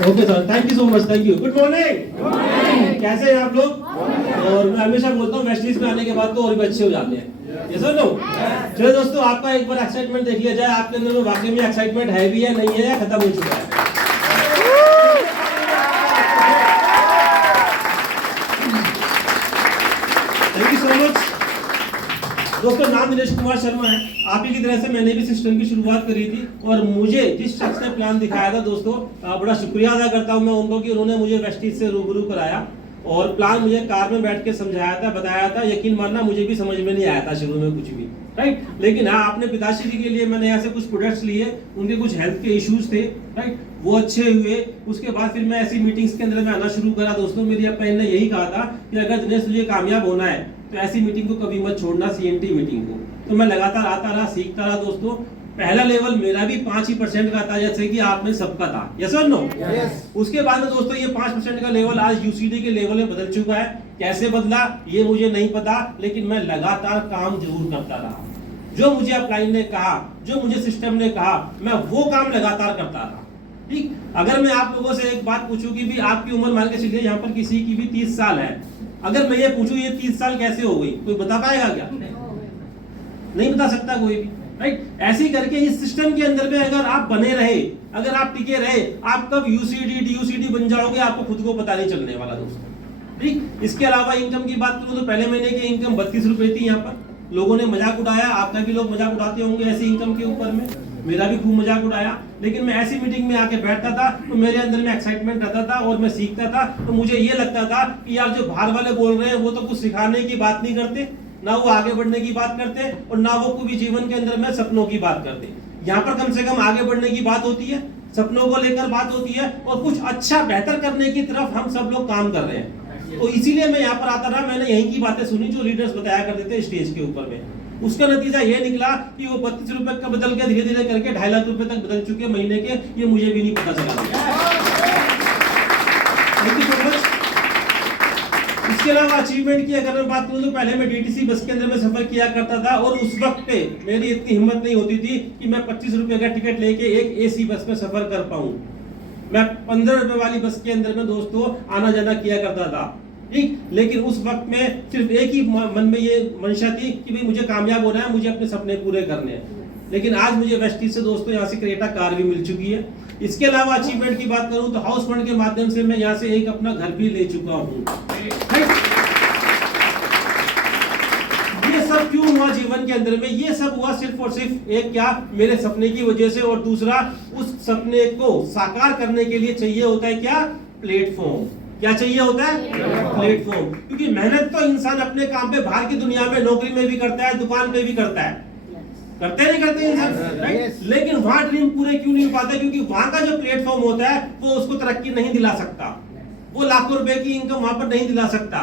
Okay sir, thank you so much, thank you. Good morning. कैसे हैं आप लोग? और मैं हमेशा बोलता हूँ वेस्ट इंडीज में आने के बाद तो और भी अच्छे हो जाते हैं। यस और नो? चलो दोस्तों, आपका एक बार एक्साइटमेंट देख लिया जाए, आपके अंदर में वाकई में एक्साइटमेंट है भी है, नहीं है, या खत्म हो चुका है? थैंक यू सो मच दोस्तों। नाम दिनेश कुमार शर्मा है। आप ही की तरह से मैंने भी सिस्टम की शुरुआत करी थी, और मुझे जिस शख्स ने प्लान दिखाया था दोस्तों, बड़ा शुक्रिया अदा करता हूं मैं उनको कि उन्होंने मुझे वेस्ट इंडीज से रूबरू कराया और प्लान मुझे कार में बैठ के समझाया था, बताया था। यकीन मानना मुझे भी समझ में नहीं आया था शुरू में कुछ भी, राइट। लेकिन हाँ, अपने पिताश्री जी के लिए मैंने यहाँ से कुछ प्रोडक्ट्स लिए, उनके कुछ हेल्थ के इश्यूज थे, राइट, वो अच्छे हुए। उसके बाद फिर मैं ऐसी मीटिंग्स के अंदर में आना शुरू करा दोस्तों। मेरी अपने ने यही कहा था कि अगर दिनेश तुझे कामयाब होना है तो ऐसी मीटिंग को कभी मत छोड़ना, CMT मीटिंग को। तो मैं लगातार आता रहा, सीखता रहा दोस्तों। पहला लेवल मेरा भी 5% का था, जैसे कि आप में सबका था। यस और नो? उसके बाद में दोस्तों ये 5% का लेवल आज UCD के लेवल में बदल चुका है। कैसे बदला ये मुझे नहीं पता, लेकिन मैं लगातार काम जरूर करता रहा। जो मुझे अपलाइन ने कहा, जो मुझे सिस्टम ने कहा, मैं वो काम लगातार करता रहा। ठीक, अगर मैं आप लोगों से एक बात पूछूं कि भी आपकी उम्र मान के चलिए यहाँ पर किसी की भी 30 साल है, अगर मैं ये पूछूं ये 30 साल कैसे हो गई, कोई बता पाएगा क्या? नहीं बता सकता कोई भी, राइट। ऐसे ही करके इस सिस्टम के अंदर में अगर आप बने रहे, अगर आप टिके रहे, आप कब UCD DUCD बन जाओगे आपको खुद को पता नहीं चलने वाला दोस्तों। ठीक, इसके अलावा इनकम की बात करूं तो पहले महीने की इनकम 32 रुपए थी। यहाँ पर लोगों ने मजाक उड़ाया, आपका भी लोग मजाक उड़ाते होंगे ऐसी इनकम के ऊपर में, मेरा भी खूब मजाक उड़ाया। लेकिन मैं ऐसी मीटिंग में आके बैठता था तो मेरे अंदर में एक्साइटमेंट रहता था और मैं सीखता था। तो मुझे ये लगता था कि यार जो बाहर वाले बोल रहे हैं वो तो कुछ सिखाने की बात नहीं करते, ना वो आगे बढ़ने की बात करते, और ना वो कोई जीवन के अंदर में सपनों की बात करते। यहाँ पर कम से कम आगे बढ़ने की बात होती है, सपनों को लेकर बात होती है, और कुछ अच्छा बेहतर करने की तरफ हम सब लोग काम कर रहे हैं। तो इसीलिए मैं यहाँ पर आता रहा। मैंने यहीं की बातें सुनी जो लीडर्स बताया करते थे स्टेज के ऊपर में। उसका नतीजा ये निकला कि वो 32 रुपए का बदल के धीरे धीरे करके 2.5 लाख रुपए तक बदल चुके महीने के। ये मुझे भी नहीं पता चला। इसके अलावा अचीवमेंट की अगर मैं बात करूं तो पहले मैं DTC बस के अंदर में सफर किया करता था, और उस वक्त पे मेरी इतनी हिम्मत नहीं होती थी कि मैं 25 रुपए का टिकट लेके एक AC बस में सफर कर पाऊं। मैं 15 रुपए वाली बस के अंदर में दोस्तों आना जाना किया करता था। ठीक, लेकिन उस वक्त में सिर्फ एक ही मन में ये मंशा थी कि भाई मुझे कामयाब होना है, मुझे अपने सपने पूरे करने हैं। लेकिन आज मुझे वेस्ट इंडीज से दोस्तों यहाँ से क्रेटा कार भी मिल चुकी है। इसके अलावा अचीवमेंट की बात करूं तो हाउस फंड के माध्यम से मैं यहाँ से एक अपना घर भी ले चुका हूँ। ये सब क्यों हुआ जीवन के अंदर में? ये सब हुआ सिर्फ और सिर्फ एक क्या, मेरे सपने की वजह से, और दूसरा उस सपने को साकार करने के लिए चाहिए होता है क्या? प्लेटफॉर्म। क्या चाहिए होता है? प्लेटफॉर्म। क्योंकि मेहनत तो इंसान अपने काम पे बाहर की दुनिया में नौकरी में भी करता है, दुकान पे भी करता है, करते नहीं करते इंसान, राइट? लेकिन वहां ड्रीम पूरे क्यों नहीं हो पाते? क्योंकि वहां का जो प्लेटफॉर्म होता है वो उसको तरक्की नहीं दिला सकता, वो लाखों रुपए की इनकम वहां पर नहीं दिला सकता।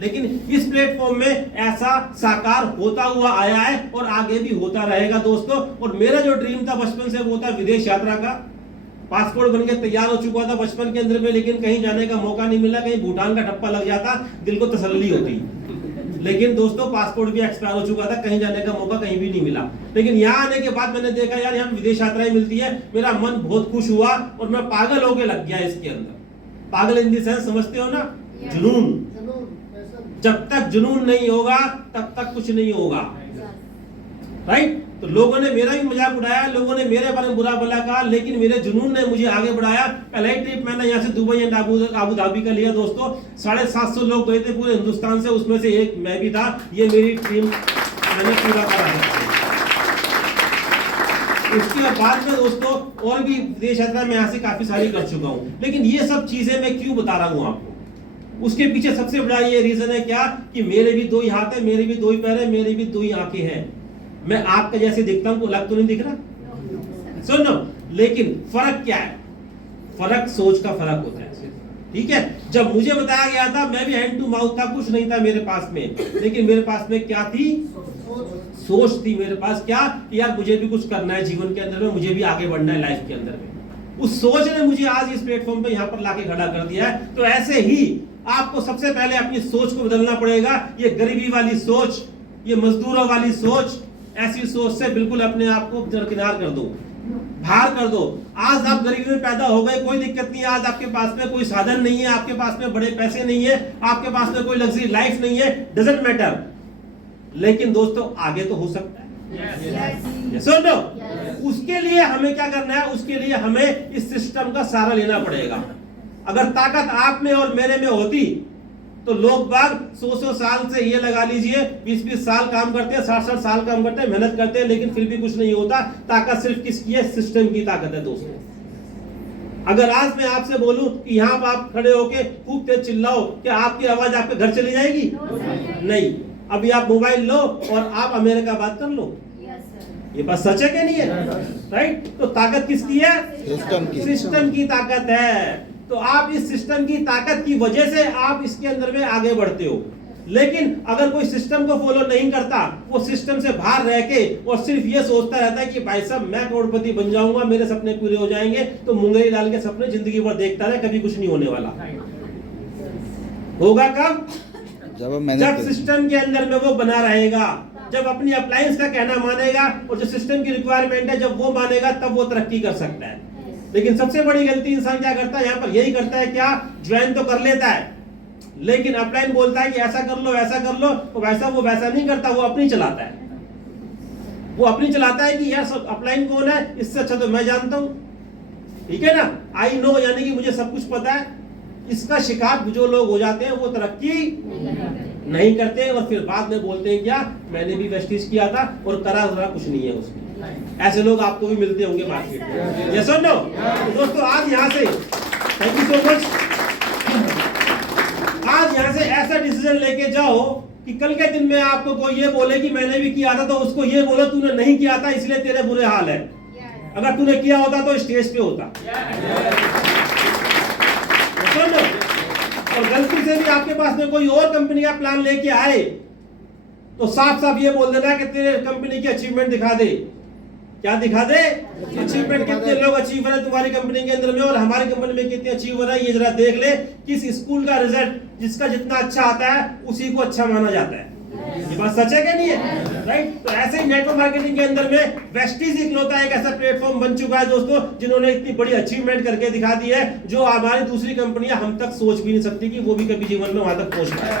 लेकिन इस प्लेटफॉर्म में ऐसा साकार होता हुआ आया है और आगे भी होता रहेगा दोस्तों। और मेरा जो ड्रीम था बचपन से वो था विदेश यात्रा का। पासपोर्ट बन के तैयार हो चुका था बचपन के अंदर में, लेकिन कहीं जाने का मौका नहीं मिला। कहीं भूटान का ठप्पा लग जाता दिल को तसल्ली होती, लेकिन दोस्तों पासपोर्ट भी एक्सपायर हो चुका था, कहीं जाने का मौका कहीं भी नहीं मिला। लेकिन यहाँ आने के बाद मैंने देखा यार यहाँ विदेश यात्राएं मिलती है, मेरा मन बहुत खुश हुआ और मैं पागल होके लग गया इसके अंदर। पागल इन द सेंस समझते हो ना? जुनून। जब तक जुनून नहीं होगा तब तक कुछ नहीं होगा, राइट? तो लोगों ने मेरा भी मजाक उड़ाया, लोगों ने मेरे बारे में बुरा भला कहा, लेकिन मेरे जुनून ने मुझे आगे बढ़ाया। पहला ही ट्रिप मैंने यहाँ से दुबई एंड अबू धाबी का लिया दोस्तों। 750 लोग गए थे पूरे हिंदुस्तान से, उसमें से एक मैं भी था। ये मेरी टीम मैंने पूरा करा है। उसके बाद में दोस्तों और भी विदेश यात्रा में यहाँ से काफी सारी कर चुका हूँ। लेकिन ये सब चीजें मैं क्यों बता रहा हूँ आपको? उसके पीछे सबसे बड़ा ये रीजन है क्या, कि मेरे भी 2 ही हाथ है, मेरे भी 2 ही पैर है, मेरी भी 2 ही आंखें हैं। मैं आपका जैसे दिखता हूं, अलग तो नहीं दिख रहा, सुनो। लेकिन फर्क क्या है? फर्क सोच का फर्क होता है, ठीक है? जब मुझे बताया गया था मैं भी हैंड टू माउथ था, कुछ नहीं था मेरे पास में, लेकिन मेरे पास में क्या थी? सोच थी मेरे पास। क्या कि यार मुझे भी कुछ करना है जीवन के अंदर में, मुझे भी आगे बढ़ना है लाइफ के अंदर में। उस सोच ने मुझे आज इस प्लेटफॉर्म पे यहाँ पर लाके खड़ा कर दिया है। तो ऐसे ही आपको सबसे पहले अपनी सोच को बदलना पड़ेगा। ये गरीबी वाली सोच, ये मजदूरों वाली सोच, ऐसी सोच से बिल्कुल अपने आप को दरकिनार कर दो। बाहर कर दो। आज आप गरीबी में पैदा हो गए, कोई दिक्कत नहीं है। आज आपके पास में कोई साधन नहीं है, आपके पास में बड़े पैसे नहीं है, आपके पास में कोई लग्जरी लाइफ नहीं है, डजंट मैटर। लेकिन दोस्तों आगे तो हो सकता है। यस और नो? उसके लिए हमें क्या करना है? उसके लिए हमें इस सिस्टम का सहारा लेना पड़ेगा। अगर ताकत आप में और मेरे में होती तो लोग बाग 100 साल से, ये लगा लीजिए 20 साल काम करते हैं, 60 साल काम करते हैं, मेहनत करते हैं, लेकिन फिर भी कुछ नहीं होता। ताकत सिर्फ किसकी है? सिस्टम की ताकत है दोस्तों। अगर आज मैं आपसे बोलूं कि यहाँ पर आप खड़े होके खूब तेज चिल्लाओ, क्या आपकी आवाज आपके घर चली जाएगी? नहीं। अभी आप मोबाइल लो और आप अमेरिका बात कर लो। ये बात सच है क्या नहीं है? राइट? तो ताकत किसकी है? सिस्टम की ताकत है। तो आप इस सिस्टम की ताकत की वजह से आप इसके अंदर में आगे बढ़ते हो। लेकिन अगर कोई सिस्टम को फॉलो नहीं करता, वो सिस्टम से बाहर रह के और सिर्फ ये सोचता रहता है कि भाई साहब मैं करोड़पति बन जाऊंगा, मेरे सपने पूरे हो जाएंगे, तो मुंगेरी लाल के सपने जिंदगी भर देखता रहे, कभी कुछ नहीं होने वाला। होगा कब? जब सिस्टम के अंदर में वो बना रहेगा, जब अपनी अप्लायंस का कहना मानेगा और जो सिस्टम की रिक्वायरमेंट है जब वो मानेगा, तब वो तरक्की कर सकता है। लेकिन सबसे बड़ी गलती इंसान क्या करता है? यहाँ पर यही करता है, क्या ज्वाइन तो कर लेता है, लेकिन अपलाइन बोलता है कि ऐसा कर लो ऐसा कर लो, तो वैसा वो वैसा नहीं करता, वो अपनी चलाता है। वो अपनी चलाता है कि यार सब अपलाइन कौन है, इससे अच्छा तो मैं जानता हूं, ठीक है ना, आई नो, यानी कि मुझे सब कुछ पता है। इसका शिकार जो लोग हो जाते हैं वो तरक्की नहीं करते और फिर बाद में बोलते हैं क्या मैंने भी वेस्टिज किया था और करा जरा कुछ नहीं है उसमें। ऐसे लोग आपको भी मिलते होंगे मार्केट में। यस और नो? दोस्तों आज यहाँ से थैंक यू सो मच, आज यहाँ से ऐसा डिसीजन लेके जाओ कि कल के दिन में आपको कोई ये बोले कि मैंने भी किया था, तो उसको ये बोलो तूने नहीं किया था इसलिए तेरे बुरे हाल है। अगर तूने किया होता तो स्टेज पे होता। और गलती से भी आपके पास में कोई और कंपनी का प्लान लेके आए तो साफ साफ ये बोल देना कि तेरे कंपनी की अचीवमेंट दिखा दे। क्या दिखा दे? अचीवमेंट। कितने लोग अचीवर है तुम्हारी कंपनी के अंदर में और हमारी कंपनी में कितने अचीवर है, ये जरा देख ले। किस स्कूल का रिजल्ट जिसका जितना अच्छा आता है उसी को अच्छा माना जाता है। ये बात सच है क्या नहीं है? राइट? तो ऐसे ही नेटवर्क मार्केटिंग के अंदर में वेस्टीज इकलौता एक ऐसा प्लेटफॉर्म बन चुका है दोस्तों, जिन्होंने इतनी बड़ी अचीवमेंट करके दिखा दी है जो हमारी दूसरी कंपनियां हम तक सोच भी नहीं सकती कि वो भी कभी जीवन में वहां तक पहुंच पाए।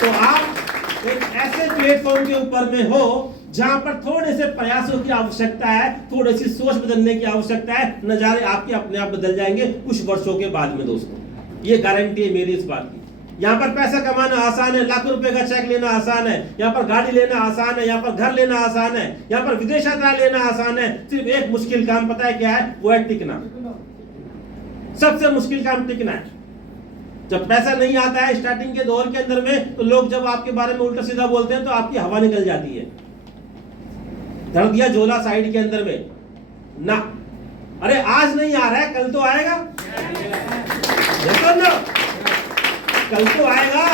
तो आप एक ऐसे प्लेटफॉर्म के ऊपर में हो जहां पर थोड़े से प्रयासों की आवश्यकता है, थोड़ी सी सोच बदलने की आवश्यकता है। नजारे आपके अपने आप बदल जाएंगे कुछ वर्षों के बाद में दोस्तों, ये गारंटी है मेरी इस बात की। यहाँ पर पैसा कमाना आसान है, लाखों रुपए का चेक लेना आसान है, यहाँ पर गाड़ी लेना आसान है, यहाँ पर घर लेना आसान है, यहाँ पर विदेश यात्रा लेना आसान है। सिर्फ एक मुश्किल काम पता है क्या है? वो है टिकना। सबसे मुश्किल काम टिकना है। जब पैसा नहीं आता है स्टार्टिंग के दौर के अंदर में, तो लोग जब आपके बारे में उल्टा सीधा बोलते हैं तो आपकी हवा निकल जाती है। धर दिया झोला साइड के अंदर में ना, अरे आज नहीं आ रहा है कल तो आएगा, कल तो आएगा।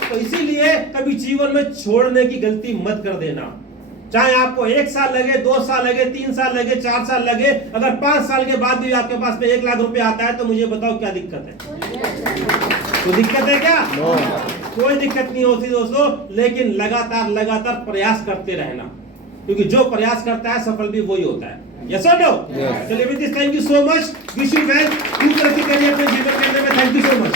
तो इसीलिए कभी जीवन में छोड़ने की गलती मत कर देना। चाहे आपको 1 साल लगे, 2 साल लगे, 3 साल लगे, 4 साल लगे, अगर 5 साल के बाद भी आपके पास में 1 लाख रुपए आता है तो मुझे बताओ क्या दिक्कत है? कोई दिक्कत है क्या? कोई दिक्कत नहीं होती दोस्तों, लेकिन लगातार लगातार प्रयास करते रहना, क्योंकि जो प्रयास करता है सफल भी वही होता है। यस और नो? चलिए with this thank you so much, wish you well, अपने जीवन के अंदर में थैंक यू सो मच।